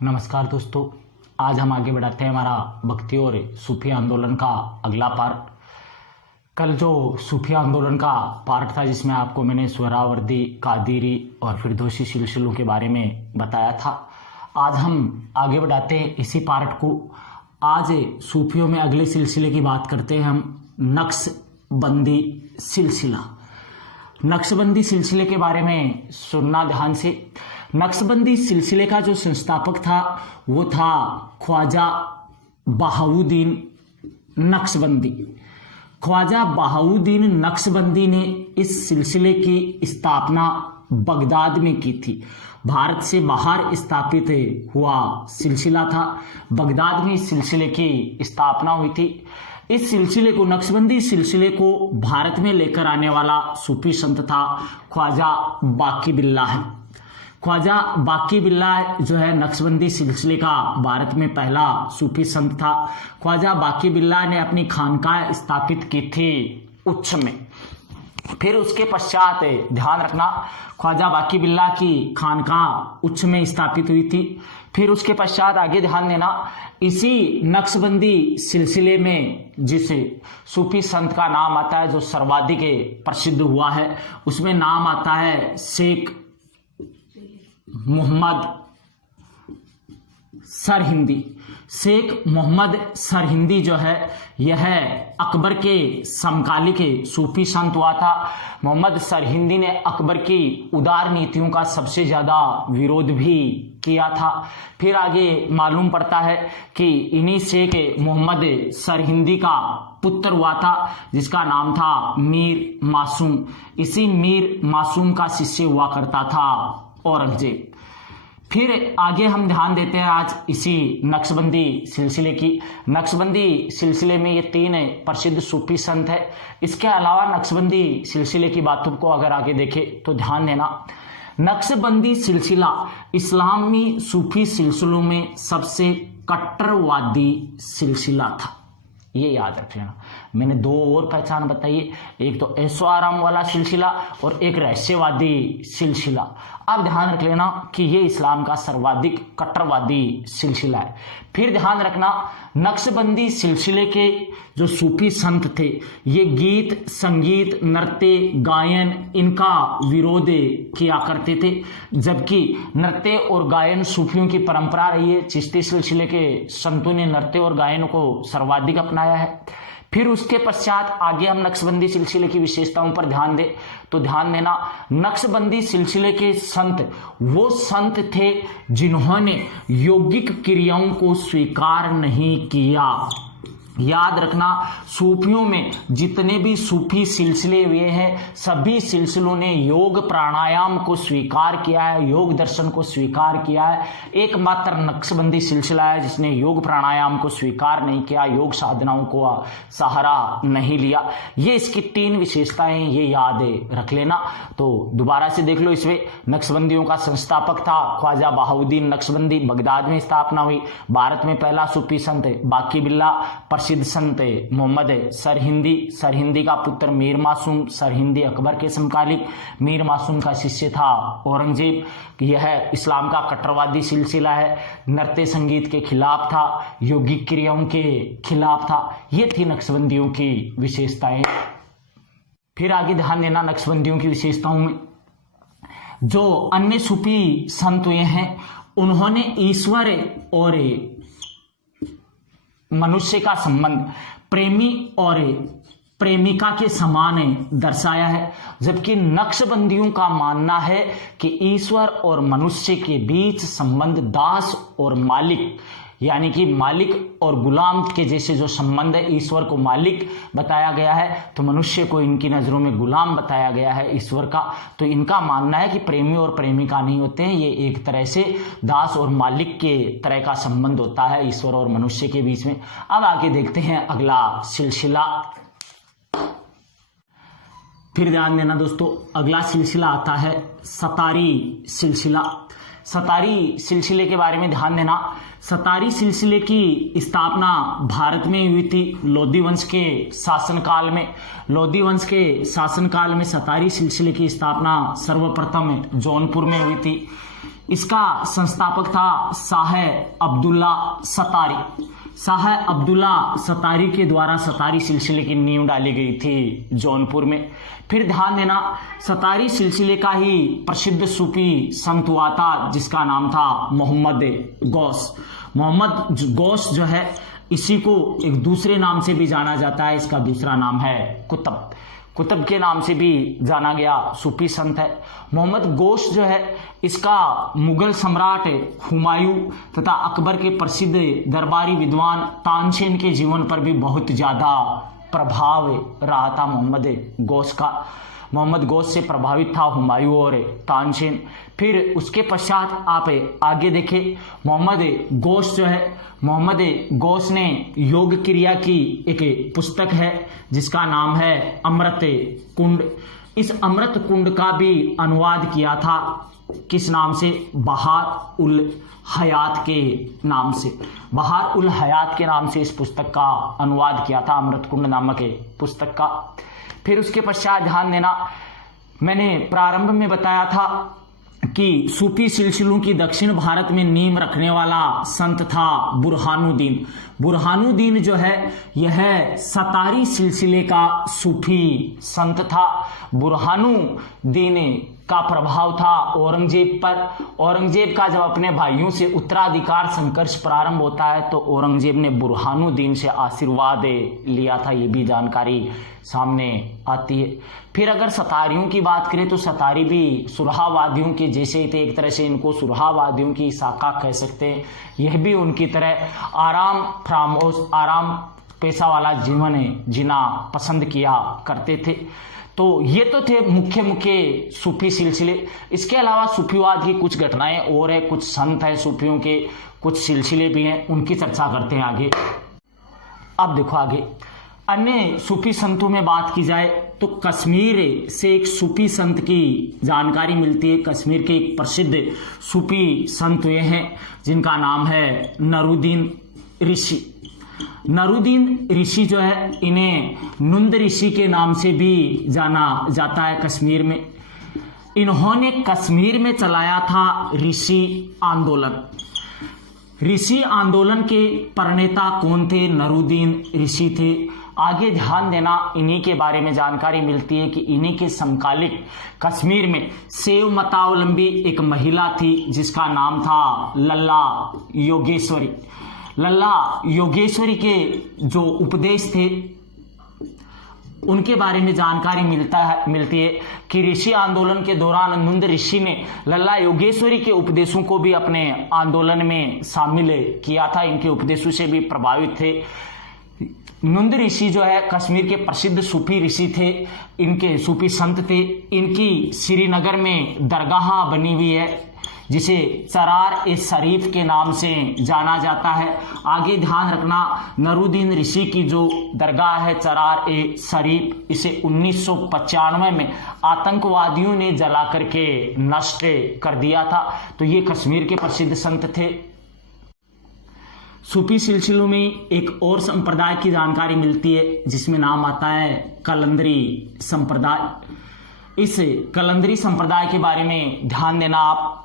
नमस्कार दोस्तों, आज हम आगे बढ़ाते हैं हमारा भक्ति और सूफी आंदोलन का अगला पार्ट। कल जो सूफी आंदोलन का पार्ट था जिसमें आपको मैंने सुहरावर्दी, कादिरी और फिरदौसी सिलसिलों के बारे में बताया था, आज हम आगे बढ़ाते हैं इसी पार्ट को। आज सूफियों में अगले सिलसिले की बात करते हैं हम, नक्शबंदी सिलसिला। नक्शबंदी सिलसिले के बारे में सुनना ध्यान से। नक्शबंदी सिलसिले का जो संस्थापक था वो था ख्वाजा बहाउद्दीन नक्शबंदी। ख्वाजा बहाउद्दीन नक्शबंदी ने इस सिलसिले की स्थापना बगदाद में की थी। भारत से बाहर स्थापित हुआ सिलसिला था। बगदाद में इस सिलसिले की स्थापना हुई थी। इस सिलसिले को, नक्शबंदी सिलसिले को भारत में लेकर आने वाला सूफी संत था ख्वाजा बाकी बिल्लाह। ख्वाजा बाकी बिल्लाह जो है नक्शबंदी सिलसिले का भारत में पहला सूफी संत था। ख्वाजा बाकी बिल्लाह ने अपनी खानकाह स्थापित की थी उच्छ में। फिर उसके पश्चात ध्यान रखना, ख्वाजा बाकी बिल्लाह की खानकाह उच्च में स्थापित हुई थी। फिर उसके पश्चात आगे ध्यान देना, इसी नक्शबंदी सिलसिले में जिस सूफी संत का नाम आता है जो सर्वाधिक प्रसिद्ध हुआ है, उसमें नाम आता है शेख मोहम्मद सरहिंदी। शेख मोहम्मद सरहिंदी जो है यह अकबर के समकालिक सूफी संत हुआ था। मोहम्मद सरहिंदी ने अकबर की उदार नीतियों का सबसे ज्यादा विरोध भी किया था। फिर आगे मालूम पड़ता है कि इन्हीं शेख मोहम्मद सरहिंदी का पुत्र हुआ था जिसका नाम था मीर मासूम। इसी मीर मासूम का शिष्य हुआ करता था औरंगजेब। फिर आगे हम ध्यान देते हैं आज इसी नक्शबंदी सिलसिले की। नक्शबंदी सिलसिले में ये तीन प्रसिद्ध सूफी संत है। इसके अलावा नक्शबंदी सिलसिले की बातों को अगर आगे देखें तो ध्यान देना, नक्शबंदी सिलसिला इस्लामी सूफी सिलसिलों में सबसे कट्टरवादी सिलसिला था। ये याद रख लेना। मैंने दो और पहचान बताई, एक तो ऐशो आराम वाला सिलसिला और एक रहस्यवादी सिलसिला। अब ध्यान रख लेना कि ये इस्लाम का सर्वाधिक कट्टरवादी सिलसिला है। फिर ध्यान रखना, नक्शबंदी सिलसिले के जो सूफी संत थे ये गीत, संगीत, नृत्य, गायन इनका विरोध किया करते थे। जबकि नृत्य और गायन सूफियों की परंपरा रही है। चिश्ती सिलसिले के संतों ने नृत्य और गायन को सर्वाधिक अपनाया है। फिर उसके पश्चात आगे हम नक्शबंदी सिलसिले की विशेषताओं पर ध्यान दें तो ध्यान देना, नक्शबंदी सिलसिले के संत वो संत थे जिन्होंने यौगिक क्रियाओं को स्वीकार नहीं किया। याद रखना, सूफियों में जितने भी सूफी सिलसिले हुए हैं सभी सिलसिलों ने योग प्राणायाम को स्वीकार किया है, योग दर्शन को स्वीकार किया है। एकमात्र नक्शबंदी सिलसिला है जिसने योग प्राणायाम को स्वीकार नहीं किया, योग साधनाओं को सहारा नहीं लिया। ये इसकी तीन विशेषताएं, ये याद रख लेना। तो दोबारा से देख लो, इसमें नक्शबंदियों का संस्थापक था ख्वाजा बहाउद्दीन नक्शबंदी। बगदाद में स्थापना हुई। भारत में पहला सूफी संत बाकी बिल्लाह। प्रसिद्ध संत मोहम्मद सरहिंदी। सरहिंदी का पुत्र मीर मासूम। सरहिंदी अकबर के समकालिक। मीर मासूम का शिष्य था औरंगजेब। यह इस्लाम का कट्टरवादी सिलसिला है। नृत्य संगीत के खिलाफ था, यौगिक क्रियाओं के खिलाफ था। ये थी नक्शबंदियों की विशेषताएं। फिर आगे ध्यान देना, नक्शबंदियों की विशेषताओं में जो अन्य सूफी संत हुए हैं उन्होंने ईश्वर और मनुष्य का संबंध प्रेमी और प्रेमिका के समान दर्शाया है। जबकि नक्शबंदियों का मानना है कि ईश्वर और मनुष्य के बीच संबंध दास और मालिक, यानी कि मालिक और गुलाम के जैसे जो संबंध है, ईश्वर को मालिक बताया गया है तो मनुष्य को इनकी नजरों में गुलाम बताया गया है ईश्वर का। तो इनका मानना है कि प्रेमी और प्रेमिका नहीं होते हैं, ये एक तरह से दास और मालिक के तरह का संबंध होता है ईश्वर और मनुष्य के बीच में। अब आगे देखते हैं अगला सिलसिला। फिर ध्यान देना दोस्तों, अगला सिलसिला आता है सतारी सिलसिला। सतारी सिलसिले के बारे में ध्यान देना। सतारी सिलसिले की स्थापना भारत में हुई थी लोधी वंश के शासनकाल में। लोधी वंश के शासनकाल में सतारी सिलसिले की स्थापना सर्वप्रथम जौनपुर में हुई थी। इसका संस्थापक था शाह अब्दुल्ला सतारी। शाह अब्दुल्ला सतारी के द्वारा सतारी सिलसिले की नींव डाली गई थी जौनपुर में। फिर ध्यान देना, सतारी सिलसिले का ही प्रसिद्ध सूफी संत हुआ था जिसका नाम था मोहम्मद गौस। मोहम्मद गौस जो है, इसी को एक दूसरे नाम से भी जाना जाता है। इसका दूसरा नाम है कुतुब। कुतुब के नाम से भी जाना गया सूफी संत है। मोहम्मद गौस जो है, इसका मुगल सम्राट हुमायूं तथा अकबर के प्रसिद्ध दरबारी विद्वान तानसेन के जीवन पर भी बहुत ज्यादा प्रभाव रहा था मोहम्मद गौस का। मोहम्मद गौस से प्रभावित था हुमायूं और तानसेन। फिर उसके पश्चात आप आगे देखें, मोहम्मद गौस जो है, मोहम्मद गौस ने योग क्रिया की एक पुस्तक है जिसका नाम है अमृत कुंड। इस अमृत कुंड का भी अनुवाद किया था किस नाम से? बहार उल हयात के नाम से। बहार उल हयात के नाम से इस पुस्तक का अनुवाद किया था, अमृत कुंड नामक पुस्तक का। फिर उसके पश्चात ध्यान देना, मैंने प्रारंभ में बताया था कि सूफी सिलसिलों की दक्षिण भारत में नींव रखने वाला संत था बुरहानुद्दीन। बुरहानुद्दीन जो है, यह सतारी सिलसिले का सूफी संत था। बुरहानुद्दीन का प्रभाव था औरंगजेब पर। औरंगजेब का जब अपने भाइयों से उत्तराधिकार संघर्ष प्रारंभ होता है तो औरंगजेब ने बुरहानुद्दीन से आशीर्वाद लिया था, ये भी जानकारी सामने आती है। फिर अगर सतारियों की बात करें तो सतारी भी सुरहावादियों के जैसे थे, एक तरह से इनको सुरहावादियों की शाखा कह सकते हैं। यह भी उनकी तरह आराम पेशा वाला जीवन जीना पसंद किया करते थे। तो ये तो थे मुख्य सूफी सिलसिले। इसके अलावा सूफीवाद की कुछ घटनाएं और है, कुछ संत है सूफियों के, कुछ सिलसिले भी हैं, उनकी चर्चा करते हैं आगे। अब देखो आगे अन्य सूफी संतों में बात की जाए तो कश्मीर से एक सूफी संत की जानकारी मिलती है। कश्मीर के एक प्रसिद्ध सूफी संत हुए हैं जिनका नाम है नरुद्दीन ऋषि। नरुद्दीन ऋषि जो है, इन्हें नुंद ऋषि के नाम से भी जाना जाता है कश्मीर में। इन्होंने कश्मीर में चलाया था ऋषि आंदोलन। ऋषि आंदोलन के प्रणेता कौन थे? नरुद्दीन ऋषि थे। आगे ध्यान देना, इन्हीं के बारे में जानकारी मिलती है कि इन्हीं के समकालिक कश्मीर में शैव मतावलंबी एक महिला थी जिसका नाम था लल्ला योगेश्वरी। लल्ला योगेश्वरी के जो उपदेश थे उनके बारे में जानकारी मिलती है कि ऋषि आंदोलन के दौरान नुंद ऋषि ने लल्ला योगेश्वरी के उपदेशों को भी अपने आंदोलन में शामिल किया था। इनके उपदेशों से भी प्रभावित थे। नुंद ऋषि जो है कश्मीर के प्रसिद्ध सूफी ऋषि थे, इनके सूफी संत थे। इनकी श्रीनगर में दरगाह बनी हुई है जिसे चरार ए शरीफ के नाम से जाना जाता है। आगे ध्यान रखना, नरुद्दीन ऋषि की जो दरगाह है चरार ए शरीफ, इसे 1995 में आतंकवादियों ने जला करके नष्ट कर दिया था। तो ये कश्मीर के प्रसिद्ध संत थे। सूफी सिलसिलों में एक और संप्रदाय की जानकारी मिलती है जिसमें नाम आता है कलंदरी संप्रदाय। इस कलंदरी संप्रदाय के बारे में ध्यान देना आप।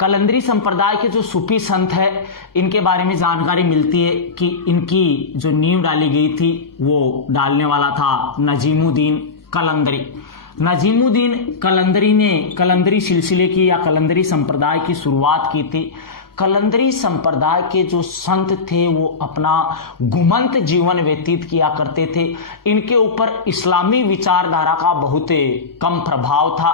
कलंदरी संप्रदाय के जो सूफी संत है इनके बारे में जानकारी मिलती है कि इनकी जो नींव डाली गई थी वो डालने वाला था नजीमुद्दीन कलंदरी। नजीमुद्दीन कलंदरी ने कलंदरी सिलसिले की या कलंदरी संप्रदाय की शुरुआत की थी। कलंदरी संप्रदाय के जो संत थे वो अपना घुमंत जीवन व्यतीत किया करते थे। इनके ऊपर इस्लामी विचारधारा का बहुत कम प्रभाव था।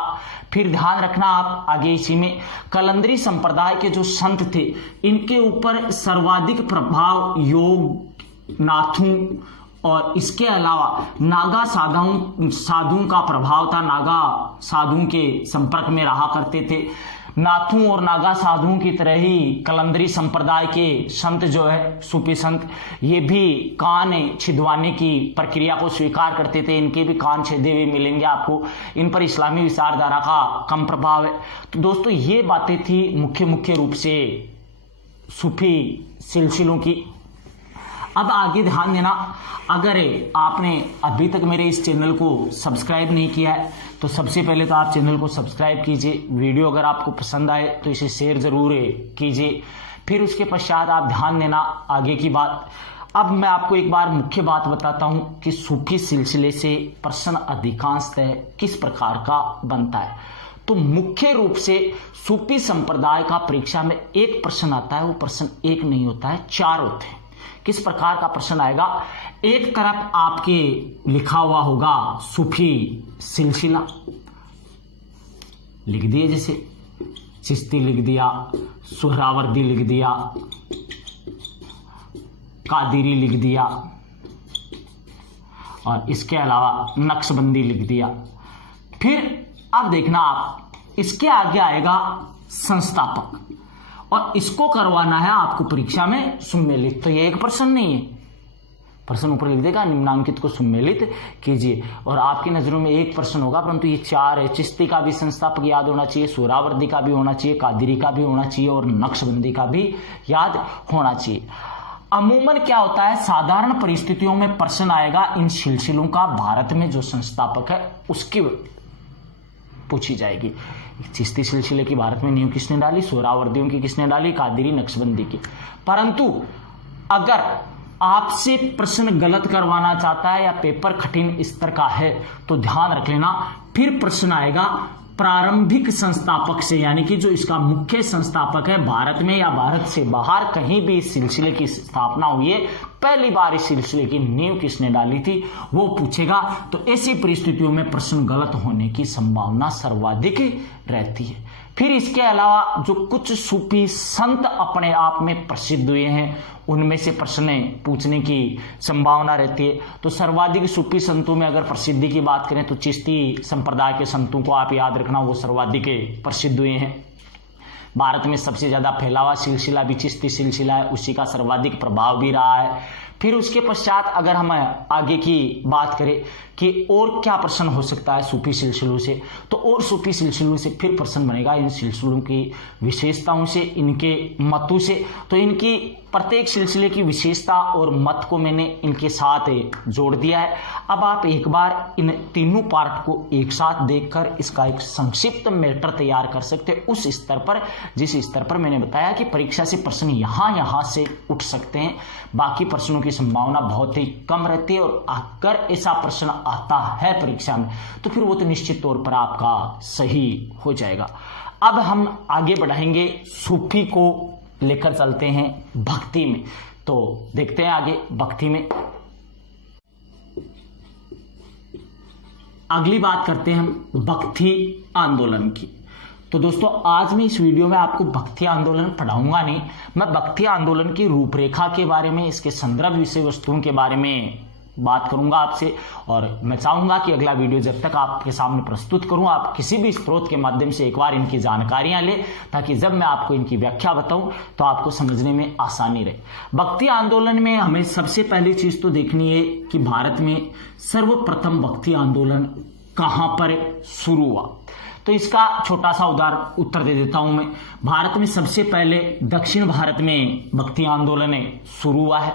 फिर ध्यान रखना आप आगे इसी में, कलंदरी संप्रदाय के जो संत थे इनके ऊपर सर्वाधिक प्रभाव योग नाथों और इसके अलावा नागा साधुओं का प्रभाव था। नागा साधुओं के संपर्क में रहा करते थे। नाथों और नागा साधुओं की तरह ही कलंदरी संप्रदाय के संत जो है सूफी संत, ये भी कान छिदवाने की प्रक्रिया को स्वीकार करते थे। इनके भी कान छिदे हुए मिलेंगे आपको। इन पर इस्लामी विचारधारा का कम प्रभाव है। तो दोस्तों ये बातें थी मुख्य रूप से सूफी सिलसिलों की। अब आगे ध्यान देना, अगर आपने अभी तक मेरे इस चैनल को सब्सक्राइब नहीं किया है तो सबसे पहले तो आप चैनल को सब्सक्राइब कीजिए। वीडियो अगर आपको पसंद आए तो इसे शेयर जरूर कीजिए। फिर उसके पश्चात आप ध्यान देना आगे की बात। अब मैं आपको एक बार मुख्य बात बताता हूं कि सूफी सिलसिले से प्रश्न अधिकांशतः किस प्रकार का बनता है। तो मुख्य रूप से सूफी संप्रदाय का परीक्षा में एक प्रश्न आता है, वो प्रश्न एक नहीं होता है, 4 होते हैं। किस प्रकार का प्रश्न आएगा? एक तरफ आपके लिखा हुआ होगा सूफी सिलसिला, लिख दिए, जैसे चिश्ती लिख दिया, सुहरावर्दी लिख दिया, कादिरी लिख दिया, और इसके अलावा नक्शबंदी लिख दिया। फिर अब देखना आप, इसके आगे आएगा संस्थापक, और इसको करवाना है आपको परीक्षा में सुमेलित। तो ये एक प्रश्न नहीं है, प्रश्न ऊपर लिख देगा निम्नांकित को सुमेलित कीजिए, और आपकी नजरों में एक प्रश्न होगा, परंतु ये 4 है। चिश्ती का भी संस्थापक याद होना चाहिए, सुहरावर्दी का भी होना चाहिए, कादिरी का भी होना चाहिए, और नक्शबंदी का भी याद होना चाहिए। अमूमन क्या होता है, साधारण परिस्थितियों में प्रश्न आएगा इन सिलसिलों का, भारत में जो संस्थापक है उसकी पूछी जाएगी। चिश्ती सिलसिले की भारत में नींव किसने डाली, सुहरावर्दियों की किसने डाली, कादिरी नक्शबंदी की। परंतु अगर आपसे प्रश्न गलत करवाना चाहता है या पेपर कठिन स्तर का है तो ध्यान रख लेना, फिर प्रश्न आएगा प्रारंभिक संस्थापक से, यानी कि जो इसका मुख्य संस्थापक है, भारत में या भारत से बाहर कहीं भी इस सिलसिले की स्थापना हुई है, पहली बार इस सिलसिले की नींव किसने डाली थी, वो पूछेगा। तो ऐसी परिस्थितियों में प्रश्न गलत होने की संभावना सर्वाधिक रहती है। फिर इसके अलावा जो कुछ सूफी संत अपने आप में प्रसिद्ध हुए हैं, उनमें से प्रश्न पूछने की संभावना रहती है। तो सर्वाधिक सूफी संतों में अगर प्रसिद्धि की बात करें तो चिश्ती संप्रदाय के संतों को आप याद रखना, वो सर्वाधिक प्रसिद्ध हुए हैं। भारत में सबसे ज्यादा फैला हुआ सिलसिला भी चिश्ती सिलसिला है, उसी का सर्वाधिक प्रभाव भी रहा है। फिर उसके पश्चात अगर हम आगे की बात करें कि और क्या प्रश्न हो सकता है सूफी सिलसिलों से, तो और सूफी सिलसिलों से फिर प्रश्न बनेगा इन सिलसिलों की विशेषताओं से, इनके मतों से। तो इनकी प्रत्येक सिलसिले की विशेषता और मत को मैंने इनके साथ जोड़ दिया है। अब आप एक बार इन तीनों पार्ट को एक साथ देखकर इसका एक संक्षिप्त मैटर तैयार कर सकते हैं उस स्तर पर, जिस स्तर पर मैंने बताया कि परीक्षा से प्रश्न यहां से उठ सकते हैं। बाकी प्रश्नों की संभावना बहुत ही कम रहती है, और अगर ऐसा प्रश्न आता है परीक्षा में तो फिर वो तो निश्चित तौर पर आपका सही हो जाएगा। अब हम आगे बढ़ाएंगे, सूफी को लेकर चलते हैं भक्ति में। तो देखते हैं आगे भक्ति में। अगली बात करते हैं हम भक्ति आंदोलन की। तो दोस्तों आज मैं इस वीडियो में आपको भक्ति आंदोलन पढ़ाऊंगा नहीं, मैं भक्ति आंदोलन की रूपरेखा के बारे में, इसके संदर्भ विषय वस्तुओं के बारे में बात करूंगा आपसे। और मैं चाहूंगा कि अगला वीडियो जब तक आपके सामने प्रस्तुत करूं, आप किसी भी स्रोत के माध्यम से एक बार इनकी जानकारियां लें, ताकि जब मैं आपको इनकी व्याख्या बताऊं तो आपको समझने में आसानी रहे। भक्ति आंदोलन में हमें सबसे पहली चीज तो देखनी है कि भारत में सर्वप्रथम भक्ति आंदोलन कहां पर शुरू हुआ। तो इसका छोटा सा उत्तर दे देता हूं मैं। भारत में सबसे पहले दक्षिण भारत में भक्ति आंदोलन शुरू हुआ है,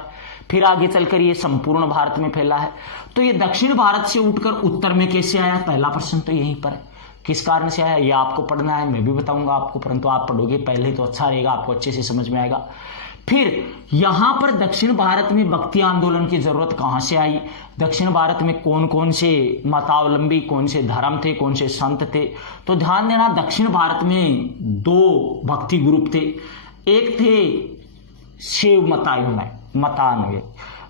फिर आगे चलकर ये संपूर्ण भारत में फैला है। तो ये दक्षिण भारत से उठकर उत्तर में कैसे आया, पहला प्रश्न तो यहीं पर है। किस कारण से आया ये आपको पढ़ना है, मैं भी बताऊंगा आपको, परंतु आप पढ़ोगे पहले तो अच्छा रहेगा, आपको अच्छे से समझ में आएगा। फिर यहां पर दक्षिण भारत में भक्ति आंदोलन की जरूरत कहां से आई, दक्षिण भारत में कौन कौन से मतावलंबी, कौन से धर्म थे, कौन से संत थे। तो ध्यान देना, दक्षिण भारत में 2 भक्ति ग्रुप थे। एक थे शिव मतान्वय,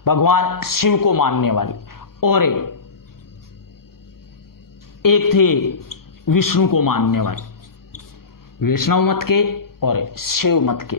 भगवान शिव को मानने वाले, और एक थे विष्णु को मानने वाले, वैष्णव मत के और शिव मत के।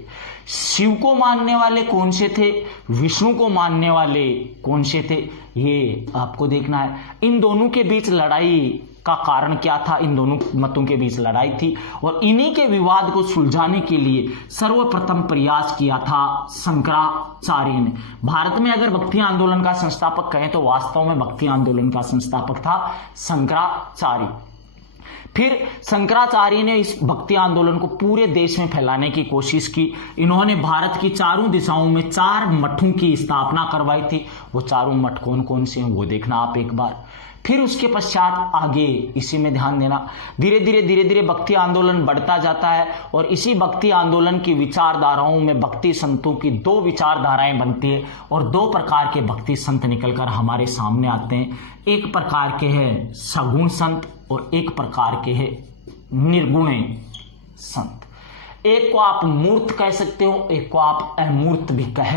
शिव को मानने वाले कौन से थे, विष्णु को मानने वाले कौन से थे, ये आपको देखना है। इन दोनों के बीच लड़ाई का कारण क्या था, इन दोनों मतों के बीच लड़ाई थी, और इन्हीं के विवाद को सुलझाने के लिए सर्वप्रथम प्रयास किया था शंकराचार्य ने। भारत में अगर भक्ति आंदोलन का संस्थापक कहें तो वास्तव में भक्ति आंदोलन का संस्थापक था शंकराचार्य। फिर शंकराचार्य ने इस भक्ति आंदोलन को पूरे देश में फैलाने की कोशिश की। इन्होंने भारत की चारों दिशाओं में 4 मठों की स्थापना करवाई थी। वो चारों मठ कौन कौन से हैं वो देखना आप एक बार। फिर उसके पश्चात आगे इसी में ध्यान देना, धीरे धीरे भक्ति आंदोलन बढ़ता जाता है और इसी भक्ति आंदोलन की विचारधाराओं में भक्ति संतों की 2 विचारधाराएं बनती है और 2 प्रकार के भक्ति संत निकलकर हमारे सामने आते हैं। एक प्रकार के हैं सगुण संत और एक प्रकार के हैं निर्गुण संत। एक को आप मूर्त कह सकते हो, एक को आप अमूर्त भी कह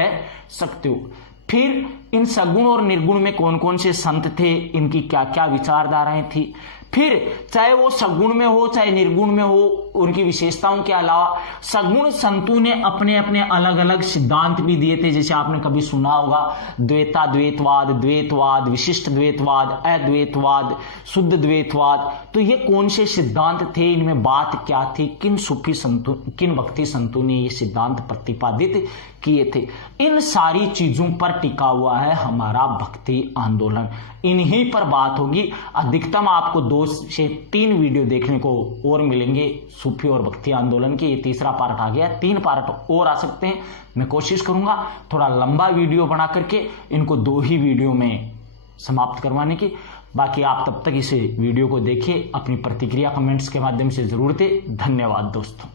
सकते हो। फिर इन सगुण और निर्गुण में कौन कौन से संत थे, इनकी क्या क्या विचारधाराएं थी। फिर चाहे वो सगुण में हो चाहे निर्गुण में हो, उनकी विशेषताओं के अलावा सगुण संतों ने अपने अपने अलग अलग सिद्धांत भी दिए थे। जैसे आपने कभी सुना होगा द्वैता द्वैतवाद, द्वैतवाद, विशिष्ट द्वैतवाद, अद्वैतवाद, शुद्ध द्वैतवाद। तो ये कौन से सिद्धांत थे, इनमें बात क्या थी, किन सूफी संतों, किन भक्ति संतों ने ये सिद्धांत प्रतिपादित किए थे, इन सारी चीजों पर टिका हुआ है हमारा भक्ति आंदोलन। इन्हीं पर बात होगी। अधिकतम आपको 2 से 3 वीडियो देखने को और मिलेंगे सूफी और भक्ति आंदोलन के। ये तीसरा पार्ट आ गया, 3 पार्ट और आ सकते हैं। मैं कोशिश करूंगा थोड़ा लंबा वीडियो बना करके इनको 2 ही वीडियो में समाप्त करवाने की। बाकी आप तब तक इसे वीडियो को देखिए, अपनी प्रतिक्रिया कमेंट्स के माध्यम से जरूर दें। धन्यवाद दोस्तों।